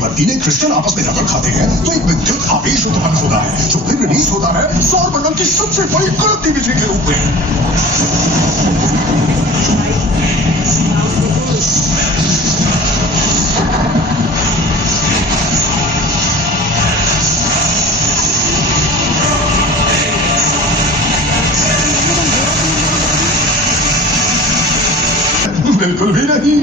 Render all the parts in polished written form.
बर्फीले क्रिस्टल आपस में टक्कर खाते हैं तो एक विद्युत आवेश उत्पन्न होता है जो फिर रिलीज होता है सौर मंडल की सबसे बड़ी गतिविधि के रूप में। बिल्कुल भी नहीं।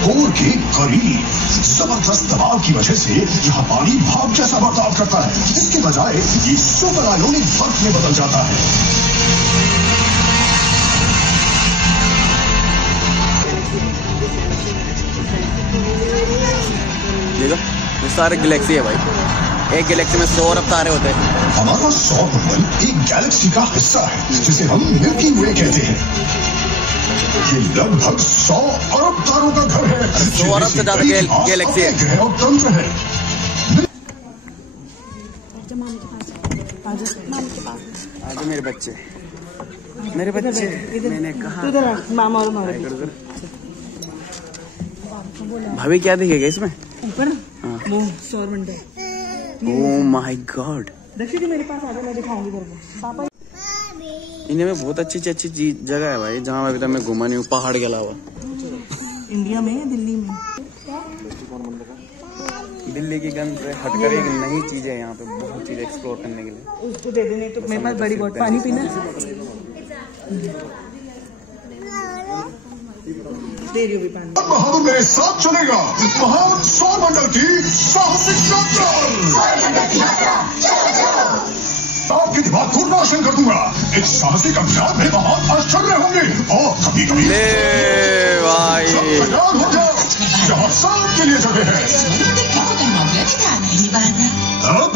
कोर के करीब जबरदस्त दबाव की वजह से यहाँ पानी भाप जैसा बर्ताव करता है, इसके बजाय ये सुपर आयोनिक बर्फ में बदल जाता है। ये सारे गैलेक्सी है भाई, एक गैलेक्सी में 100 अरब तारे होते हैं। हमारा सौर मंडल एक गैलेक्सी का हिस्सा है जिसे हम मिल्की वे कहते हैं। ये लगभग 100 अरब तारों का घर है। 100 अरब से ज्यादा गैलेक्सी है। ग्रह और तंत्र है। आगे मेरे बच्चे, मैंने कहा भाभी क्या दिखेगा इसमें? ऊपर सौर मंडल। ओह माय गॉड, देखिए मेरे पास आगे मैं दिखाऊंगी तेरे को। पापा इंडिया में बहुत अच्छी जगह है भाई जहाँ अभी तक मैं घूमा नहीं हूँ पहाड़ के अलावा। इंडिया में या दिल्ली में? दिल्ली की गंज से हटकर एक नई चीज है यहाँ पे, बहुत चीज एक्सप्लोर करने के लिए। उसको दे देने तो मेरे पास बड़ी बोट पानी पीना दे रही हो भी पानी। बहादुर मेरे साथ चलेगा महान सौर मंडल की साहसिक यात्रा। आपके दिमाग को रोशन कर दूंगा। इस साहसिक अभियान में बहुत आश्चर्य होंगे और कभी कभी भाई तैयार हो जाओ, यहाँ सबके लिए जगह है। अब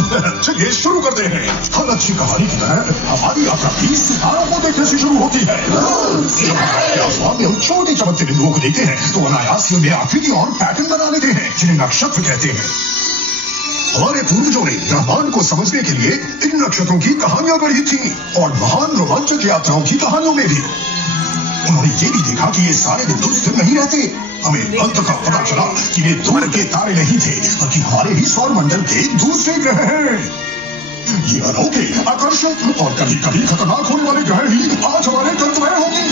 चलिए शुरू करते हैं। हर अच्छी कहानी की तरह हमारी यात्रा भी सितारों को देखने से शुरू होती है। आसमान में हम छोटे चमकते बिंदुओं को देखते हैं तो अनायास ही उनमें आकृति और पैटर्न बना लेते हैं जिन्हें नक्षत्र कहते हैं। हमारे पूर्वजों ने ब्रह्मांड को समझने के लिए इन नक्षत्रों की कहानियां गढ़ी थी और महान रोमांचक यात्राओं की कहानियों में भी। उन्होंने ये भी देखा कि ये सारे बिंदु स्थिर नहीं रहते। हमें अंततः पता चला कि ये दूर के तारे नहीं थे बल्कि हमारे ही सौर मंडल के दूसरे ग्रह हैं। ये अनोखे, आकर्षक और कभी कभी खतरनाक होने वाले ग्रह ही आज हमारे गंतव्य होंगे।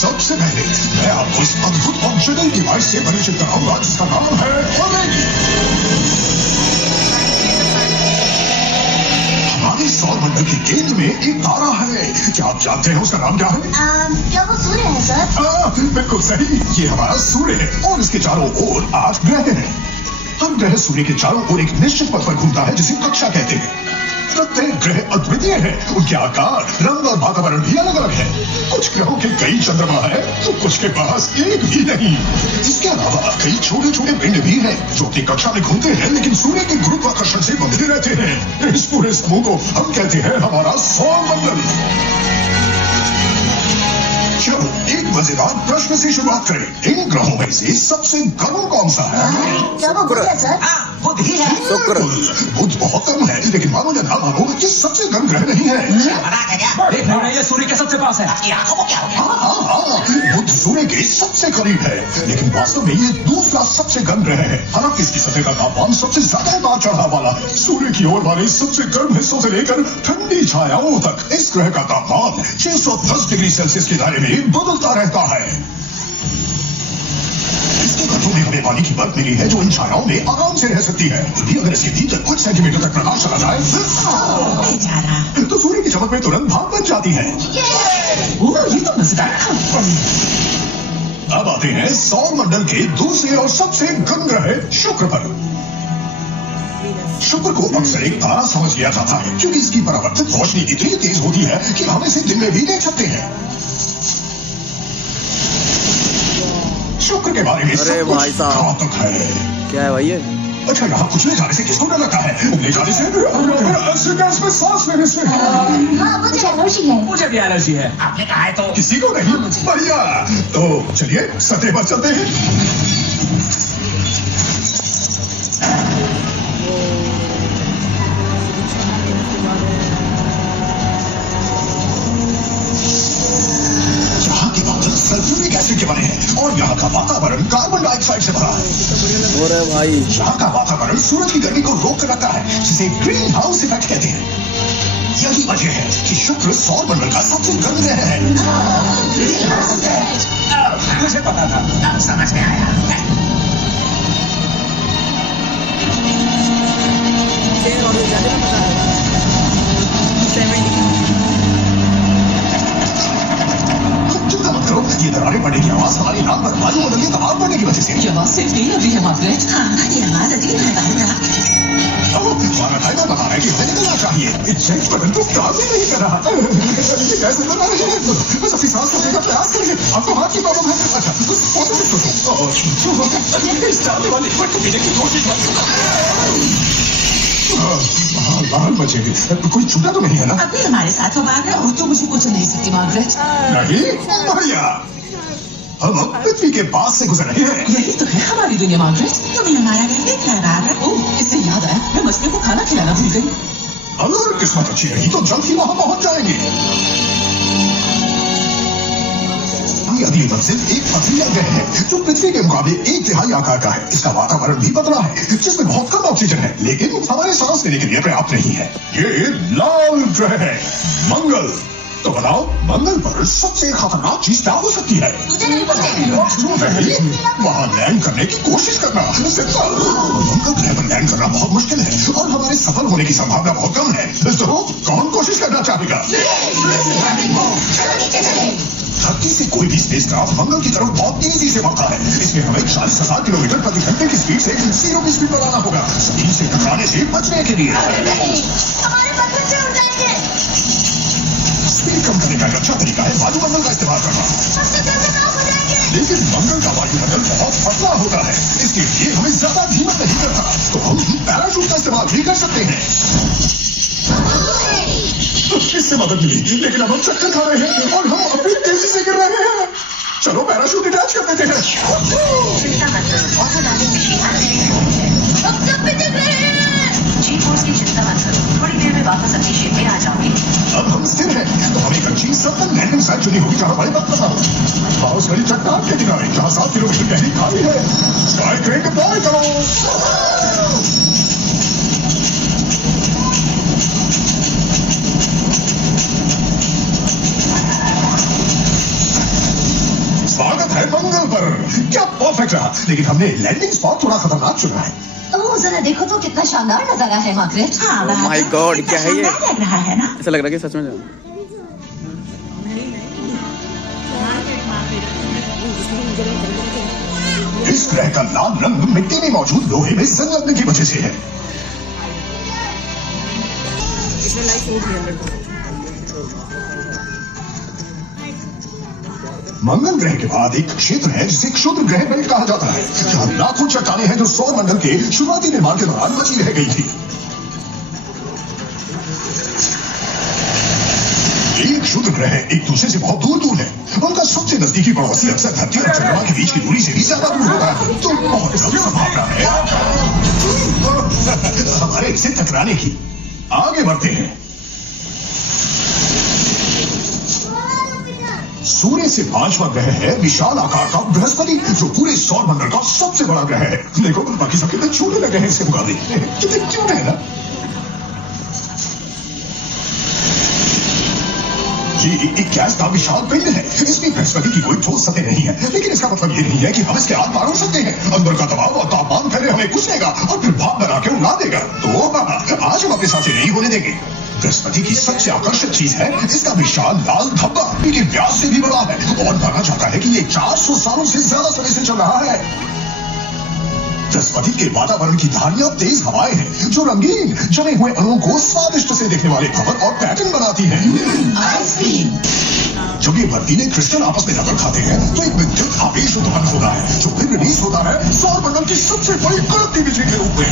सबसे पहले मैं आपको इस अद्भुत और जटिल डिवाइस से परिचित कराऊंगा जिसका नाम है हवेली। हमारे सौर मंडल के केंद्र में एक तारा है। क्या आप जानते हैं उसका नाम क्या है? क्या वो सूर्य है सर? बिल्कुल सही, ये हमारा सूर्य है और इसके चारों ओर 8 ग्रह हैं। हर ग्रह सूर्य के चारों ओर एक निश्चित पथ पर घूमता है जिसे कक्षा कहते हैं। प्रत्येक ग्रह अद्वितीय है, उनके आकार, रंग और वातावरण भी अलग अलग है। कुछ ग्रहों के कई चंद्रमा है तो कुछ के पास एक भी नहीं। इसके अलावा कई छोटे छोटे पिंड भी हैं जो अपनी कक्षा में घूमते हैं लेकिन सूर्य के गुरुत्वाकर्षण से बंधे रहते हैं। इस पूरे समूह को हम कहते हैं हमारा सौर मंडल। चलो एक मजेदार प्रश्न से शुरुआत करें। इन ग्रहों में से सबसे गर्म कौन सा है? क्या वो बुध है सर? बुध ही है। बुध बहुत गर्म है लेकिन मानो या ना मानो ये सबसे गर्म ग्रह नहीं है। ये सूर्य के सबसे पास है। हाँ, बुध सूर्य के सबसे करीब है लेकिन वास्तव में ये दूसरा सबसे गर्म ग्रह है। हालांकि इसकी सतह का तापमान सबसे ज्यादा उतार चढ़ाव वाला है। सूर्य की ओर वाले सबसे गर्म हिस्सों से लेकर ठंडी छायाओं तक इस ग्रह का तापमान 610 डिग्री सेल्सियस के दायरे में बदलता रहता है। इसके गड्ढों में हमें पानी की बर्फ मिली है जो इन छायाओं में आराम से रह सकती है। भी अगर इसके भीतर कुछ सेंटीमीटर तक प्रकाश चला जाए तो सूर्य की चमक में तुरंत भाप बन जाती है। ये तो मजेदार है। अब आते हैं सौर मंडल के दूसरे और सबसे गर्म ग्रह शुक्र पर। शुक्र को अक्सर एक तारा समझ लिया जाता है क्योंकि इसकी परावर्तित रोशनी इतनी तेज होती है कि हम इसे दिन में भी देख सकते हैं। शुक्र के बारे में सब कुछ घातक है। क्या है भाई ये? अच्छा, यहाँ कुछ ले जाने से किसको डर लगता है? ले जाने से ऐसे गैस में सांस लेने से। हाँ, मुझे एलर्जी है। मुझे भी एलर्जी है। आपने कहा है तो? किसी को नहीं? बढ़िया। तो चलिए सतह पर चलते हैं। है भाई। यहाँ का वातावरण सूरज की गर्मी को रोक कर रखता है, जिसे ग्रीन हाउस इफेक्ट कहते हैं। यही वजह है कि शुक्र सौर मंडल का सबसे गर्म ग्रह है। मुझे पता था, अब समझ में आया। चिंता मत करो, ये दरारें पड़ने की आवाज हमारी रात भर वायुमंडलीय दबाव बढ़ने की वजह से। ये आवाज सिर्फ नहीं लग रही है मार्गरेट। हाँ, ये आवाज अजीब है। हमारा टाइमर बता रहा है कि हमें निकलना चाहिए। इजेक्ट बटन तो काम ही नहीं कर रहा। ये कैसे कर रहा है? बस अपनी सांस रोकने का प्रयास करिए। आपको हाथ की प्रॉब्लम है? अच्छा, बस पॉजिटिव सोचो। इस जाने वाली लिक्विड को पीने की कोशिश मत करो। बाहर बचेगी, कोई छूटा तो नहीं है ना? अभी हमारे साथ हो बाहर और तो मुझे कुछ नहीं सकती मार्गरेट। नहीं बढ़िया, हम अब पृथ्वी के पास से गुजर रहे हैं। यही तो है हमारी दुनिया मार्गरेट। तुम्हें हमारा घर देख रहा है। ओह, इससे याद आया, मैं मछलियों को खाना खिलाना भूल गई। अगर किस्मत अच्छी रही तो जल्द ही वहां पहुंच जाएंगे। अगली मंजिल एक पथरीला ग्रह है जो पृथ्वी के मुकाबले 1/3 आकार का है। इसका वातावरण भी पतला है, जिसमें बहुत कम ऑक्सीजन है, लेकिन हमारे सांस लेने के लिए पर्याप्त नहीं है। ये लाल ग्रह है, मंगल। तो बताओ, मंगल पर सबसे खतरनाक चीज क्या हो सकती है? मुझे नहीं पता। वहाँ लैंड करने की कोशिश करना। मंगल ग्रह पर लैंड करना बहुत मुश्किल है और हमारे सफल होने की संभावना बहुत कम है। तो कौन कोशिश करना चाहेगा? धरती से कोई भी स्पेसक्राफ्ट मंगल की तरफ बहुत तेजी से बढ़ता है। इसमें हमें 40,000 किलोमीटर प्रति घंटे की स्पीड से 0 की स्पीड लगाना होगा, जमीन से टकराने से बचने के लिए। हमारे पत्थर से उड़ जाएंगे। स्पीड कम करने का एक अच्छा तरीका है वायुमंडल का इस्तेमाल करना। लेकिन मंगल का वायुमंडल बहुत पतला होता है, इसके लिए हमें ज्यादा धीमा नहीं करता। तो हम पैराशूट का इस्तेमाल भी कर सकते हैं। इससे मदद मिली, लेकिन अब हम चक्कर खा रहे हैं और हम अपनी तेजी से गिर रहे हैं। चलो पैराशूट अटैच कर देते हैं। अब सब पिटक रहे हैं। जी फोर्स की चिंता मत करो, थोड़ी देर में वापस अपनी शिप में आ जाओगे। अब हम स्थिर हैं, तो हमें एक अच्छी सतत लैंडिंग साइट चुनी होगी जहाँ हमारे पत्थर ना हो। बड़ी चट्टान के किनारे जहाँ 7 किलोमीटर गहरी खाई है। स्काई क्रेन डिप्लॉय करो। स्वागत है मंगल पर। क्या परफेक्ट रहा, लेकिन हमने लैंडिंग स्पॉट थोड़ा खतरनाक चुना है। ओह, जरा देखो तो कितना शानदार नजारा है मार्गरेट। हाँ, Oh my God, क्या है ये? लग रहा है ना? ऐसा लग रहा है कि सच में इस ग्रह का लाल रंग मिट्टी में मौजूद लोहे में जंग लगने की वजह से है। मंगल ग्रह के बाद एक क्षेत्र है जिसे क्षुद्र ग्रह बेल्ट कहा जाता है, जहां लाखों चट्टानें हैं जो सौर मंडल के शुरुआती निर्माण के दौरान बची रह गई थी। एक क्षुद्र ग्रह एक दूसरे से बहुत दूर दूर है। उनका सबसे नजदीकी पड़ोसी अक्सर धरती और चंद्रमा के बीच की दूरी से भी ज्यादा दूर होता है। तो बहुत कम संभावना है हमारे से टकराने की। आगे बढ़ते हैं। सूर्य से 5वां ग्रह है विशाल आकार का बृहस्पति, जो पूरे सौर मंडल का सबसे बड़ा ग्रह है। देखो बाकी सब कितने छोटे लगे हैं इसके मुकाबले, कितने क्यूट है ना। ये एक गैस का विशाल पिंड है। इसमें बृहस्पति की कोई ठोस सतह नहीं है, लेकिन इसका मतलब ये नहीं है कि हम इसके आर पार उड़ सकते हैं। अंदर का दबाव और तापमान पहले हमें कुचलेगा और फिर भाप बना के उड़ा देगा। तो आज हम अपने साथ ये नहीं होने देंगे। बृहस्पति की सबसे आकर्षक चीज है इसका विशाल लाल धब्बा, ये व्यास से भी बड़ा है और माना जाता है कि ये 400 सालों से ज्यादा समय से चल रहा है। बृहस्पति के वातावरण की धारियां तेज हवाएं हैं जो रंगीन जमे हुए अणुओं को स्वादिष्ट से देखने वाले खबर और पैटर्न बनाती हैं। जब ये बर्फीले क्रिस्टल आपस में टक्कर खाते हैं तो एक विद्युत आवेश उत्पन्न होता है जो फिर रिलीज होता है सौर मंडल की सबसे बड़ी कड़कती बिजली के रूप में।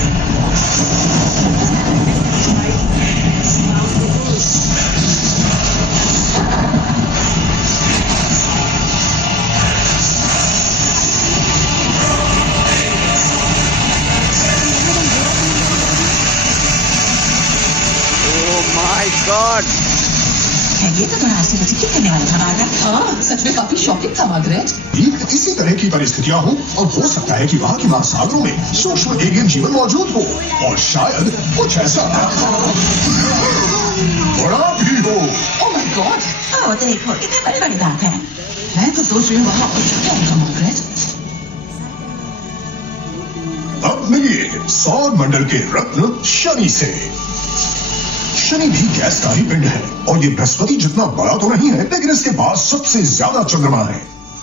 Oh my God! है ये? तो थोड़ा आश्चर्यचकित करने वाला था मार्गरेट। हाँ, सच में काफी शॉकिंग था मार्गरेट। इसी तरह की परिस्थितियां हो और हो सकता है कि वहाँ के महासागरों में सूक्ष्म एलियन जीवन मौजूद हो और शायद कुछ ऐसा बड़ा भी हो। Oh my God! ओह देखो, कितनी बड़ी बात है। मैं तो सोच रही हूँ वहाँ पर क्या होगा मार्गरेट। अब मिलिए सौर मंडल के रत्न शनि से। शनि भी गैस का ही पिंड है और ये बृहस्पति जितना बड़ा तो नहीं है, लेकिन इसके पास सबसे ज्यादा चंद्रमा है।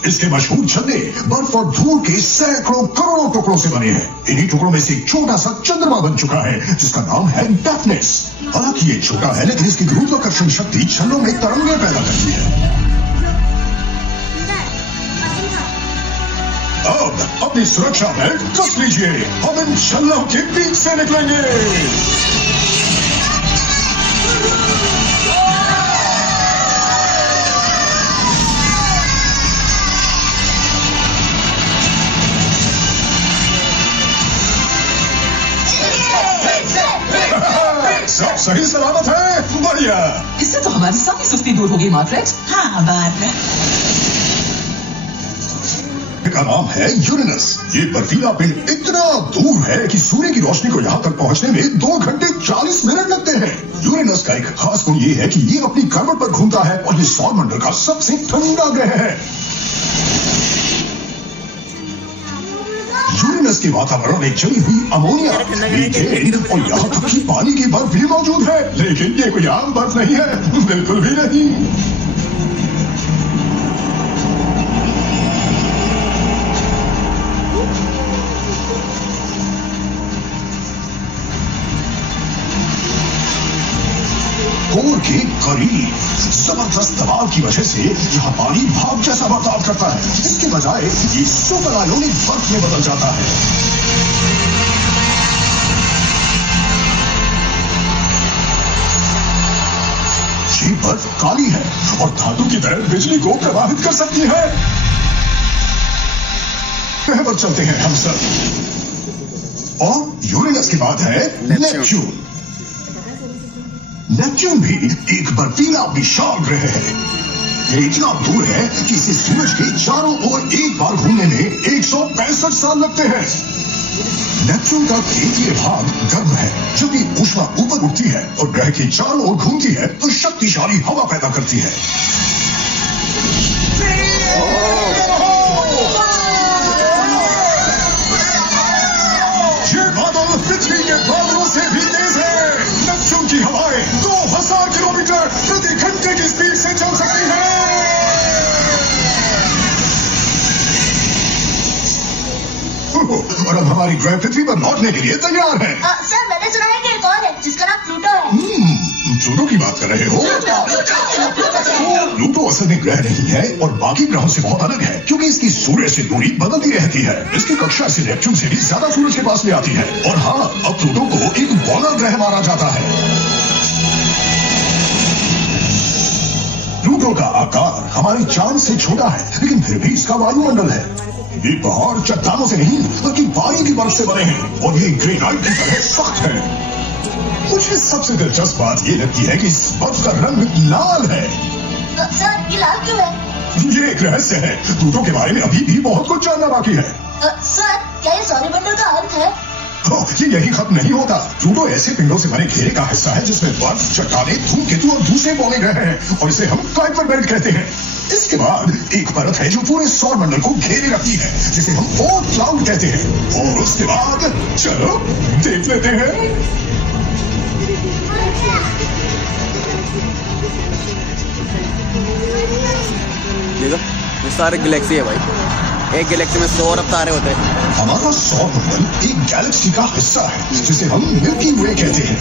इसके मशहूर झंडे बर्फ और धूल के सैकड़ों करोड़ों टुकड़ों से बने हैं। इन्हीं टुकड़ों में से एक छोटा सा चंद्रमा बन चुका है जिसका नाम है डैफ्निस। हालांकि ये छोटा है लेकिन इसकी गुरुत्वाकर्षण शक्ति छल्लों में तरंगे पैदा करती है। अब अपनी सुरक्षा बेल्ट कस लीजिए, हम इन छल्लों के बीच से निकलेंगे। सब सही सलामत है, बढ़िया। इससे तो हमारी सारी सुस्ती दूर होगी मार्गरेट। हाँ मार्गरेट। का नाम है यूरेनस। ये बर्फीला पिंड इतना दूर है कि सूर्य की रोशनी को यहाँ तक पहुँचने में 2 घंटे 40 मिनट लगते हैं। यूरेनस का एक खास गुण ये है कि ये अपनी करवट पर घूमता है और ये सौर मंडल का सबसे ठंडा ग्रह है। यूरेनस के वातावरण में जली हुई अमोनिया, मीथेन और यहाँ तक कि पानी की बर्फ भी मौजूद है, लेकिन ये कोई आम बर्फ नहीं है, बिल्कुल भी नहीं। कोर के करीब जबरदस्त दबाव की वजह से यहाँ पानी भाप जैसा बर्ताव करता है। इसके बजाय ये सुपर आयोनिक बर्फ में बदल जाता है। ये बर्फ काली है और धातु की तरह बिजली को प्रभावित कर सकती है। ग्रह पर चलते हैं हम सब। और यूरेनस के बाद है नेपच्यून। नेपच्यून भी एक बर्फीला विशाल ग्रह है। ये इतना दूर है कि इसे सूरज के चारों ओर एक बार घूमने में 165 साल लगते हैं। नेपच्यून का केंद्रीय भाग गर्म है, जब ये ऊष्मा ऊपर उठती है और ग्रह के चारों ओर घूमती है तो शक्तिशाली हवा पैदा करती है। ये बादल पृथ्वी के बादलों से भी तेज है। नेपच्यून की हवाएं 2000 किलोमीटर प्रति घंटे की स्पीड से चल सकती है। और अब हमारी ग्रह पृथ्वी पर लौटने के लिए तैयार है। सर मैंने सुना है कि एक और है जिसका नाम प्लूटो है। प्लूटो की बात कर रहे हो? प्लूटो असल में ग्रह नहीं है और बाकी ग्रहों से बहुत अलग है, क्योंकि इसकी सूर्य से दूरी बदलती रहती है। इसकी कक्षा से नेपच्यून से भी ज्यादा सूरज के पास ले आती है। और हाँ, अब प्लूटो को एक बौना ग्रह माना जाता है। प्लूटो का आकार हमारे चांद से छोटा है, लेकिन फिर भी इसका वायुमंडल है। ये पहाड़ चट्टानों से नहीं बल्कि पानी की बर्फ से बने हैं और ये ग्रेनाइट की तरह सख्त है। मुझे सबसे दिलचस्प बात ये लगती है कि इस बर्फ का रंग लाल है। सर ये लाल क्यों है? ये एक रहस्य है। प्लूटो के बारे में अभी भी बहुत कुछ जानना बाकी है। सर क्या ये सौरमंडल का अंत है? ये यही खत्म नहीं होता। प्लूटो ऐसे पिंडों से बने घेरे का हिस्सा है जिसमें बर्फ, चट्टानें, धूमकेतु और दूसरे बौने ग्रह हैं और इसे हम कुइपर बेल्ट कहते हैं। इसके बाद एक परत है जो पूरे सौर मंडल को घेरे रखती है, जिसे हम ओर्ट क्लाउड कहते हैं। और उसके बाद चलो देख लेते हैं। देखो ये सारे गैलेक्सी है भाई। एक गैलेक्सी में 100 अरब तारे होते हैं। हमारा सौर मंडल एक गैलेक्सी का हिस्सा है जिसे हम मिल्की वे कहते हैं।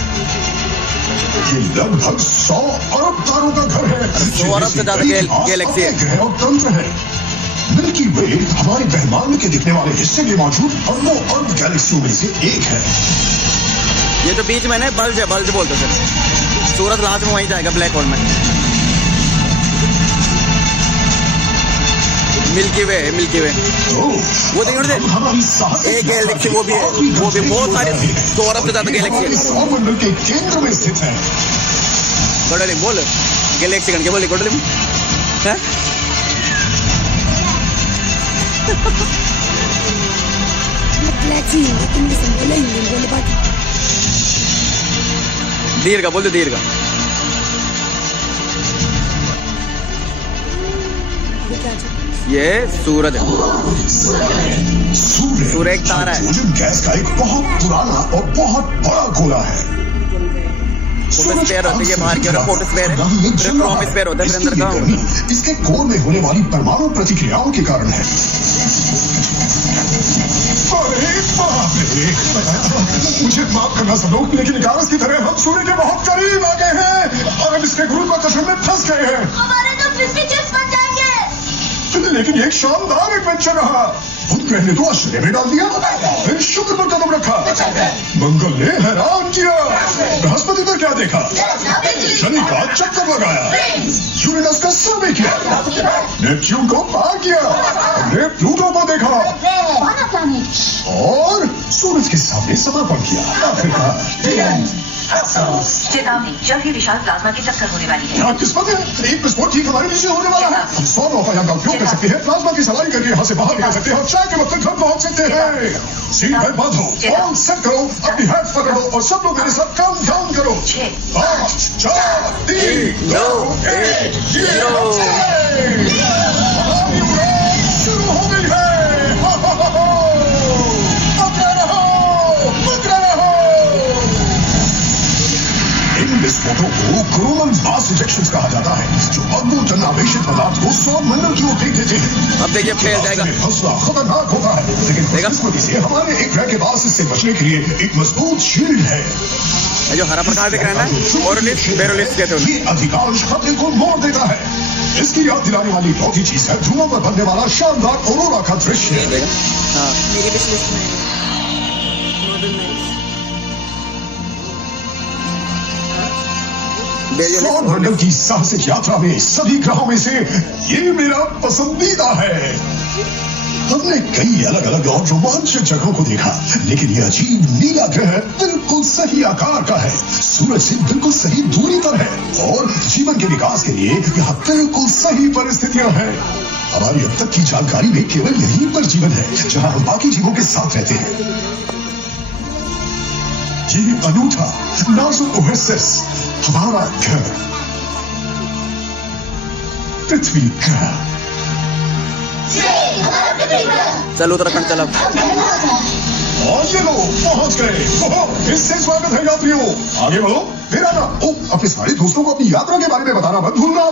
ये लगभग 100 अरब तारों का घर है। 100 अरब से ज्यादा गैलेक्सी है। ग्रह और तंत्र है। मिल्की वे हमारे ब्रह्मांड के दिखने वाले हिस्से में मौजूद अरबों अरब गैलेक्सियों में से एक है। ये तो बीच में ना बल्ज है, बल्ज बोलते थे। सूरज लास्ट में वहीं जाएगा ब्लैक होल में। मिल्की वे है, मिल्की वे। वो देखो एक गैलेक्सी वो भी है, वो भी बहुत सारे 100 अरब से ज्यादा गैलेक्सी है। सौर मंडल के केंद्र में स्थित है। थोड़ा नहीं बोल गैलेक्सी गन के बोले कोटले में हैं गैलेक्सी तुम भी बोले बोले बात दीर्घ बोल दो दीर्घ ये सूरज है। सूर्य एक तारा है। गैस का एक बहुत पुराना और बहुत बड़ा गोला है। फोटोस्फीयर होता है ये बाहर की तरफ फोटोस्फीयर है, क्रोमोस्फीयर होता है फिर अंदर का इसके कोर में होने वाली परमाणु प्रतिक्रियाओं के कारण है। मुझे माफ करना सब लोग, लेकिन गारस की तरह हम सूर्य के बहुत करीब आ गए हैं और हम इसके गुरुत्वाकर्षण में फंस गए हैं। हमारे तो फिफ्टी चिप्स बन जाएंगे। लेकिन एक शानदार एडवेंचर रहा। बुध ग्रह ने तो आश्चर्य में डाल दिया, फिर शुक्र पर कदम रखा, मंगल ने हैरान किया, बृहस्पति पर क्या देखा, शनि का चक्कर लगाया, यूरेनस का सर्वे किया, नेपच्यून को पार किया, हमने प्लूटो को देखा और सूरज के सामने समर्पण किया। आखिरकार चेतावनी, जल्द ही विशाल प्लाज्मा की टक्कर होने वाली है। क्या किस्मत है, एक विस्फोट ठीक हमारे नीचे होने वाला है। हम 100 नौकायान का उपयोग कर सकते हैं, प्लाज्मा की सवारी करके यहाँ से बाहर निकल सकते हैं और चाय के वक्त तक घर पहुँच सकते हैं। सीट बेल्ट बांधो, ऑन सेट करो, अपनी हैट पकड़ो और सब लोग मेरे साथ काउंट डाउन करो। 5 4 3 2 1 शुरू हो गई है। इन विस्फोटों को कोरोनल मास इजेक्शंस कहा जाता है, जो अद्भुत आवेशित पदार्थ को 100 मंडल की ओर फेंक देते हैं। अब देखिए फेल जाएगा। फंसना खतरनाक होता है, लेकिन किस्मती से हमारे एक ग्रह के पास इससे बचने के लिए एक मजबूत शील्ड है। जो हरा प्रकाश दिख रहा है ना, ओरोलिस बेरोलिस कहते हैं। ये अधिकांश खतरे को मोड़ देता है। इसकी याद दिलाने वाली चौथी चीज है धुआं पर बनने वाला शानदार ऑरोरा का दृश्य। मेरी विश लिस्ट में नॉर्दर्न लाइट्स। सौर मंडल की साहसिक यात्रा में सभी ग्रहों में से ये मेरा पसंदीदा है। हमने कई अलग अलग और रोमांचक जगहों को देखा, लेकिन ये अजीब नीला ग्रह बिल्कुल सही आकार का है, सूरज से बिल्कुल सही दूरी पर है और जीवन के विकास के लिए यहाँ बिल्कुल सही परिस्थितियां हैं। हमारी अब तक की जानकारी में केवल यहीं पर जीवन है जहाँ हम बाकी जीवों के साथ रहते हैं। ये अनूठा नाजुक ओएसिस हमारा घर पृथ्वी ग्रह। चलो उत्तराखंड चलो। और ये लोग पहुंच गए। इससे स्वागत है यात्रियों, आगे बढ़ो। फिर आना। अपने सारे दोस्तों को अपनी यात्रा के बारे में बताना मत भूलना।